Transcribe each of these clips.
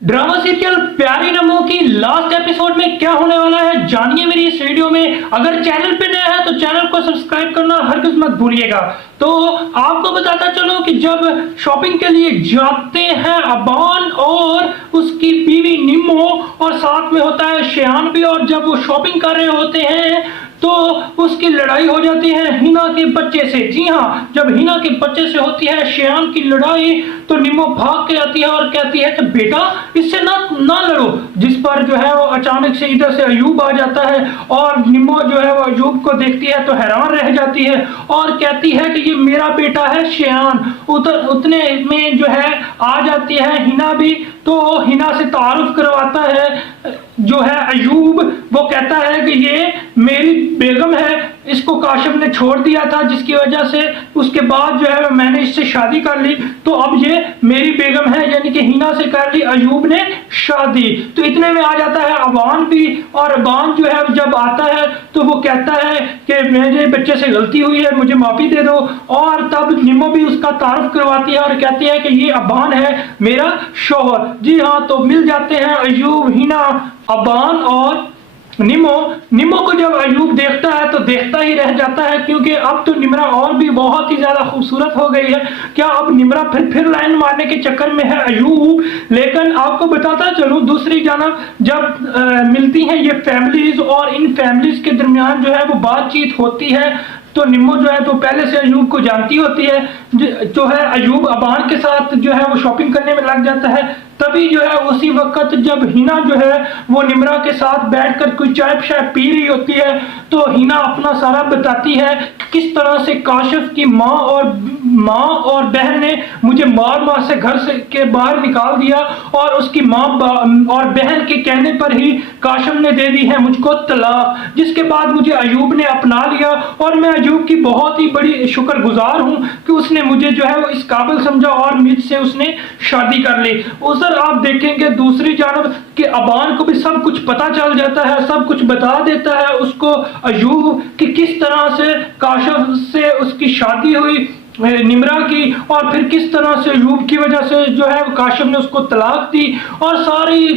Drama serial प्यारी नमो की last episode में क्या होने वाला है जानिए मेरी इस वीडियो में। अगर चैनल पे नया है तो चैनल को सब्सक्राइब करना हरगिज़ मत भूलिएगा। तो आपको बताता चलो कि जब शॉपिंग के लिए जाते हैं अबान और उसकी बीवी निम्मो और साथ में होता है शेयान भी, और जब वो शॉपिंग कर रहे होते हैं तो उसकी लड़ाई हो जाती है हिना के बच्चे से। जी हाँ, जब हिना के बच्चे से होती है शेयान की लड़ाई तो निम्मो भाग के आती है और कहती है कि बेटा इससे ना लड़ो, जिस पर जो है वो अचानक से इधर से अयूब आ जाता है और निम्मो जो है वो अयूब को देखती है तो हैरान रह जाती है और कहती है कि ये मेरा बेटा है शेयान। उतने में जो है आ जाती है हिना भी, तो हिना से तारुफ करवाता है जो है अयूब। वो कहता है कि ये मेरी बेगम है, इसको काशिफ ने छोड़ दिया था जिसकी वजह से उसके बाद जो है मैंने इससे शादी कर ली, तो अब ये मेरी बेगम है, यानी कि हिना से कर ली अयूब ने शादी। तो इतने में आ जाता है अबान भी, और अबान जो है जब आता है तो वो कहता है कि मेरे बच्चे से गलती हुई है, मुझे माफी दे दो। और तब निम्मो भी उसका तारुफ करवाती है और कहती है कि ये अबान है मेरा शौहर। जी हाँ, तो मिल जाते हैं अयूब, हिना, अबान और निम्मो को जब अयूब देखता है तो देखता ही रह जाता है, क्योंकि अब तो निम्रा और भी बहुत ही ज्यादा खूबसूरत हो गई है। क्या अब निम्रा फिर लाइन मारने के चक्कर में है अयूब। लेकिन आपको बताता चलूं, दूसरी जानब जब मिलती हैं ये फैमिलीज और इन फैमिलीज के दरमियान जो है वो बातचीत होती है, तो निम्मो जो है तो पहले से अयूब को जानती होती है। जो है अयूब अबान के साथ जो है वो शॉपिंग करने में लग जाता है। तभी जो है उसी वक्त जब हिना जो है वो निम्रा के साथ बैठकर कोई चाय पी रही होती है, तो हिना अपना सारा बताती है किस तरह से काशिफ की माँ और बहन ने मुझे मार से घर से के बाहर निकाल दिया, और उसकी माँ और बहन के कहने पर ही काशिफ ने दे दी है मुझको तलाक, जिसके बाद मुझे अयूब ने अपना लिया। और मैं अयूब की बहुत ही बड़ी शुक्रगुजार हूँ कि उसने मुझे जो है वो इस काबिल समझा और मुझसे उसने शादी कर ली। उधर आप देखेंगे दूसरी जानब कि अबान को भी सब कुछ पता चल जाता है, सब कुछ बता देता है उसको अयूब कि किस तरह से काशिफ से उसकी शादी हुई निम्रा की, और फिर किस तरह से अयूब की वजह से जो है काशिफ ने उसको तलाक दी, और सारी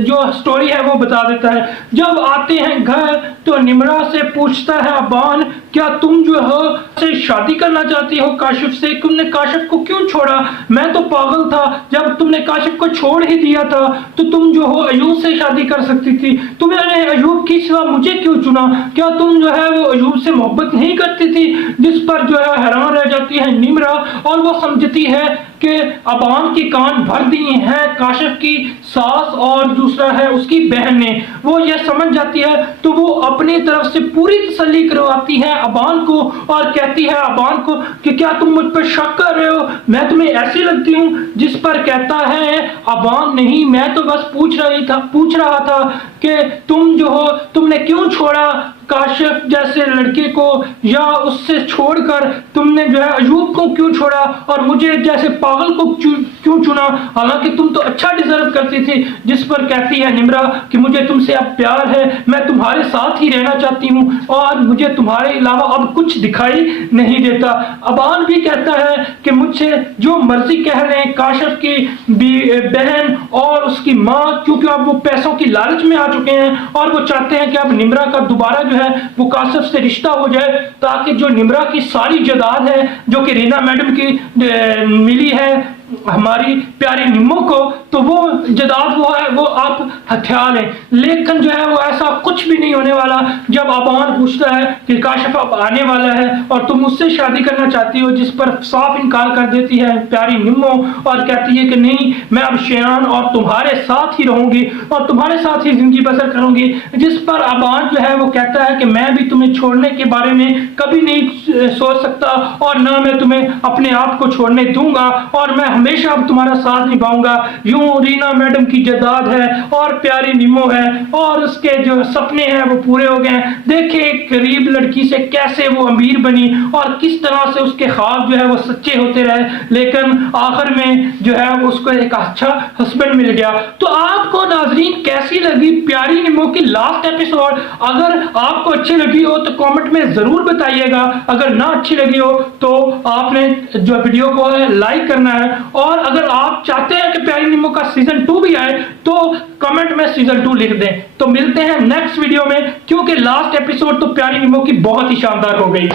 जो स्टोरी है वो बता देता है। जब आते हैं घर तो निम्रा से पूछता है अबान, क्या तुम जो हो से शादी करना चाहती हो काशिफ से, तुमने काशिफ को क्यों छोड़ा? मैं तो पागल था, जब तुमने काशिफ को छोड़ ही दिया था तो तुम जो हो अयूब से शादी कर सकती थी, तुमने अयूब की सिवा मुझे क्यों चुना? क्या तुम जो है वो अयूब से मोहब्बत नहीं करती थी? जिस पर जो है हैरान रह जाती है निम्रा, और वो समझती है कि अबान के कान भर दिए हैं काशिफ की सास और दूसरा है उसकी बहन ने। वो ये समझ जाती है तो वो अपनी तरफ से पूरी तसल्ली करवाती है अबान को और कहती है अबान को कि क्या तुम मुझ पर शक कर रहे हो, मैं तुम्हें ऐसी लगती हूँ? जिस पर कहता है अबान नहीं, मैं तो बस पूछ रहा था कि तुम जो हो तुमने क्यों छोड़ा काशिफ जैसे लड़के को, या उससे छोड़कर तुमने जो है अयूब को क्यों छोड़ा और मुझे जैसे पागल को क्यों चुना, हालांकि तुम तो अच्छा डिजर्व करती थी। जिस पर कहती है निम्रा कि मुझे तुमसे अब प्यार है, मैं तुम्हारे साथ ही रहना चाहती हूँ और मुझे तुम्हारे अलावा अब कुछ दिखाई नहीं देता। अबान भी कहता है कि मुझसे जो मर्जी कह लें काशिफ की बहन और उसकी माँ, क्योंकि अब वो पैसों की लालच में आ चुके हैं और वो चाहते हैं कि अब निम्रा का दोबारा जो है वो काशिफ से रिश्ता हो जाए, ताकि जो निम्रा की सारी जायदाद है जो कि रीना मैडम की मिली है हमारी प्यारी निम्मो को, तो वो जायदाद वो है वो आप हथियार लें। लेकिन जो है वो ऐसा कुछ भी नहीं होने वाला। जब अबान पूछता है कि काशिफ अब आने वाला है और तुम उससे शादी करना चाहती हो, जिस पर साफ इनकार कर देती है प्यारी निम्मो और कहती है कि नहीं, मैं अब शेयान और तुम्हारे साथ ही रहूंगी और तुम्हारे साथ ही जिंदगी बसर करूंगी। जिस पर अबान जो है वो कहता है कि मैं भी तुम्हें छोड़ने के बारे में कभी नहीं सोच सकता और ना मैं तुम्हें अपने आप को छोड़ने दूंगा, और मैं हमेशा अब तुम्हारा साथ निभाऊंगा। यूं रीना मैडम की जायदाद है और प्यारी निम्मो है और उसके जो सपने हैं वो पूरे हो गए। देखे एक गरीब लड़की से कैसे वो अमीर बनी और किस तरह से उसके ख्वाब जो है वो सच्चे होते रहे, लेकिन आखिर में जो है उसको एक अच्छा हस्बैंड मिल गया। तो आपको नाजरीन कैसी लगी प्यारी निम्मो की लास्ट एपिसोड? अगर आपको अच्छी लगी हो तो कमेंट में जरूर बताइएगा, अगर ना अच्छी लगी हो तो आपने जो वीडियो को लाइक करना है اور اگر آپ چاہتے ہیں کہ پیاری نیمبو کا سیزن 2 بھی آئے تو کمنٹ میں سیزن 2 لکھ دیں. تو ملتے ہیں نیکسٹ ویڈیو میں, کیونکہ لاسٹ ایپیسوڈ تو پیاری نیمبو کی بہت ہی شاندار ہو گئی.